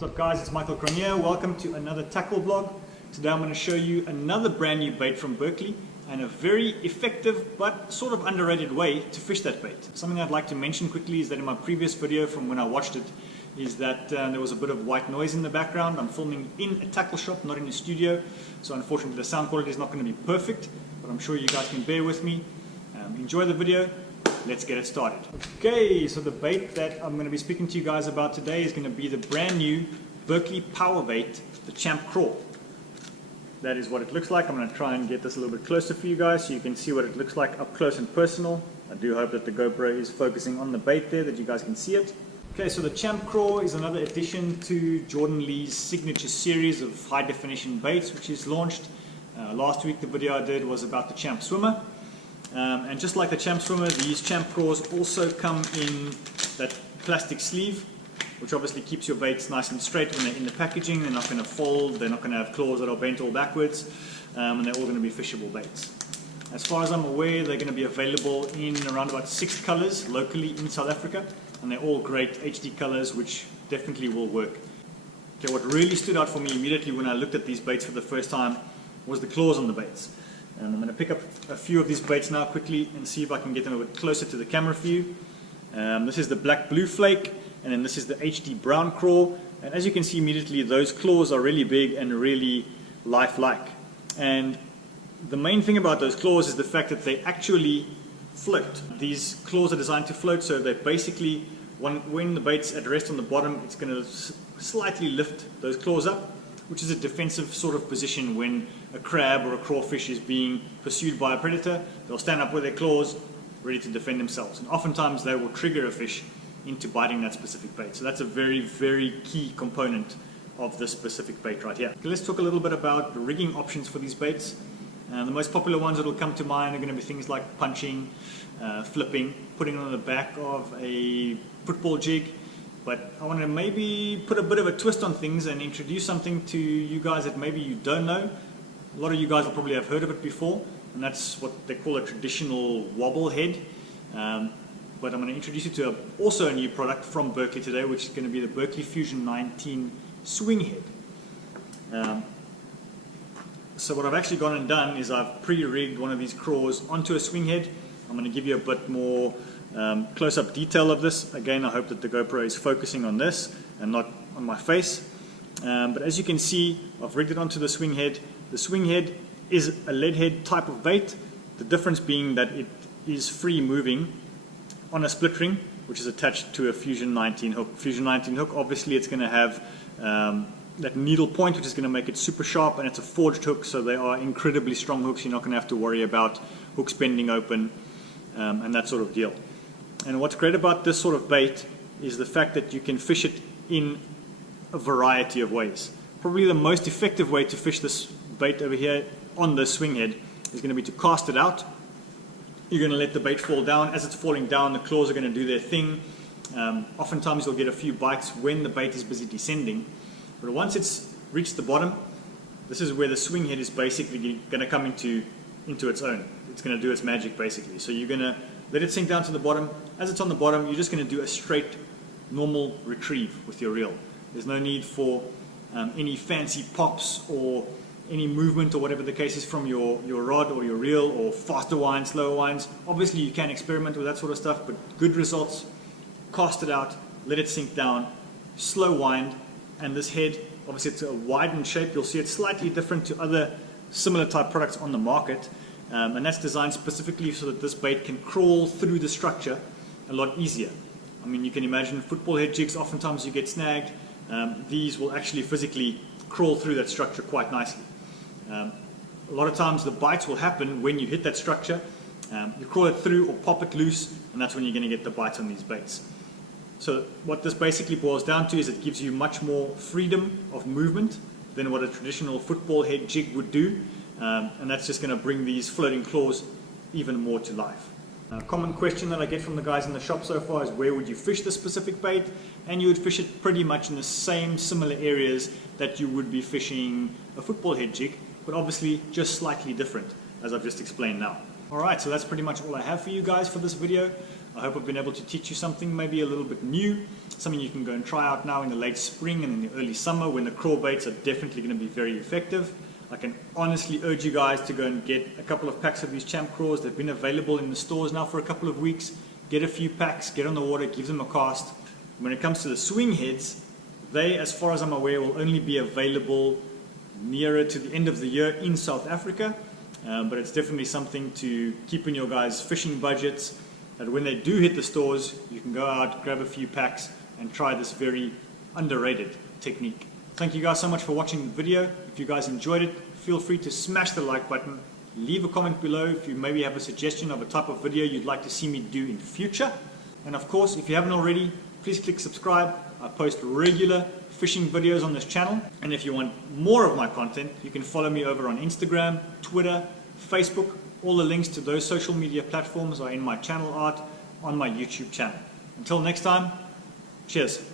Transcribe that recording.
What's up guys, it's Michael Craw here. Welcome to another tackle vlog. Today I'm going to show you another brand new bait from Berkley and a very effective but sort of underrated way to fish that bait. Something I'd like to mention quickly is that in my previous video from when I watched it is that there was a bit of white noise in the background. I'm filming in a tackle shop, not in a studio, so unfortunately the sound quality is not going to be perfect, but I'm sure you guys can bear with me. Enjoy the video. Let's get it started. Okay, so the bait that I'm going to be speaking to you guys about today is going to be the brand new Berkley PowerBait, the Champ Craw. That is what it looks like. I'm going to try and get this a little bit closer for you guys so you can see what it looks like up close and personal. I do hope that the GoPro is focusing on the bait there, that you guys can see it. Okay, so the Champ Craw is another addition to Jordan Lee's signature series of high definition baits which is launched. Last week the video I did was about the Champ Swimmer. And just like the Champ Swimmer, these Champ Craws also come in that plastic sleeve, which obviously keeps your baits nice and straight when they're in the packaging. They're not going to fold, they're not going to have claws that are bent all backwards, and they're all going to be fishable baits. As far as I'm aware, they're going to be available in around about 6 colors locally in South Africa, and they're all great HD colors which definitely will work. Okay, what really stood out for me immediately when I looked at these baits for the first time was the claws on the baits. And I'm going to pick up a few of these baits now quickly and see if I can get them a bit closer to the camera for you. This is the black blue flake, and then this is the HD brown craw. And as you can see immediately, those claws are really big and really lifelike. And the main thing about those claws is the fact that they actually float. These claws are designed to float, so that basically when the bait's at rest on the bottom, it's going to slightly lift those claws up, which is a defensive sort of position when a crab or a crawfish is being pursued by a predator. They'll stand up with their claws, ready to defend themselves. And oftentimes they will trigger a fish into biting that specific bait. So that's a very, very key component of this specific bait right here. Okay, let's talk a little bit about the rigging options for these baits. The most popular ones that will come to mind are going to be things like punching, flipping, putting it on the back of a football jig. But I want to maybe put a bit of a twist on things and introduce something to you guys that maybe you don't know. A lot of you guys will probably have heard of it before, and that's what they call a traditional wobble head. But I'm going to introduce you to also a new product from Berkley today, which is going to be the Berkley Fusion 19 swing head. So what I've actually gone and done is I've pre-rigged one of these craws onto a swing head. I'm going to give you a bit more close-up detail of this. Again, I hope that the GoPro is focusing on this and not on my face. But as you can see, I've rigged it onto the swing head. The swing head is a lead head type of bait, the difference being that it is free moving on a split ring, which is attached to a Fusion 19 hook. Fusion 19 hook, obviously it's going to have that needle point, which is going to make it super sharp, and it's a forged hook, so they are incredibly strong hooks. You're not going to have to worry about hooks bending open and that sort of deal. And what's great about this sort of bait is the fact that you can fish it in a variety of ways. Probably the most effective way to fish this bait over here on the swing head is going to be to cast it out. You're going to let the bait fall down. As it's falling down, the claws are going to do their thing. Oftentimes you'll get a few bites when the bait is busy descending. But once it's reached the bottom, this is where the swing head is basically going to come into its own. It's going to do its magic basically. So you're going to let it sink down to the bottom. As it's on the bottom, you're just going to do a straight, normal retrieve with your reel. There's no need for any fancy pops or any movement or whatever the case is from your rod or your reel, or faster winds, slower winds. Obviously you can experiment with that sort of stuff, but good results, cast it out, let it sink down, slow wind, and this head, obviously it's a widened shape. You'll see it's slightly different to other similar type products on the market. And that's designed specifically so that this bait can crawl through the structure a lot easier. I mean, you can imagine football head jigs, oftentimes you get snagged. These will actually physically crawl through that structure quite nicely. A lot of times the bites will happen when you hit that structure. You crawl it through or pop it loose, and that's when you're going to get the bites on these baits. So what this basically boils down to is it gives you much more freedom of movement than what a traditional football head jig would do. And that's just going to bring these floating claws even more to life. A common question that I get from the guys in the shop so far is where would you fish this specific bait? And you would fish it pretty much in the same similar areas that you would be fishing a football head jig, but obviously just slightly different, as I've just explained now. Alright, so that's pretty much all I have for you guys for this video. I hope I've been able to teach you something maybe a little bit new, something you can go and try out now in the late spring and in the early summer when the craw baits are definitely going to be very effective. I can honestly urge you guys to go and get a couple of packs of these champ craws. They've been available in the stores now for a couple of weeks. Get a few packs, get on the water, give them a cast. When it comes to the swing heads, they, as far as I'm aware, will only be available nearer to the end of the year in South Africa. But it's definitely something to keep in your guys' fishing budgets, that when they do hit the stores, you can go out, grab a few packs, and try this very underrated technique. Thank you guys so much for watching the video. If you guys enjoyed it, feel free to smash the like button. Leave a comment below if you maybe have a suggestion of a type of video you'd like to see me do in future. And of course, if you haven't already, please click subscribe. I post regular fishing videos on this channel. And if you want more of my content, you can follow me over on Instagram, Twitter, Facebook. All the links to those social media platforms are in my channel art on my YouTube channel. Until next time, cheers.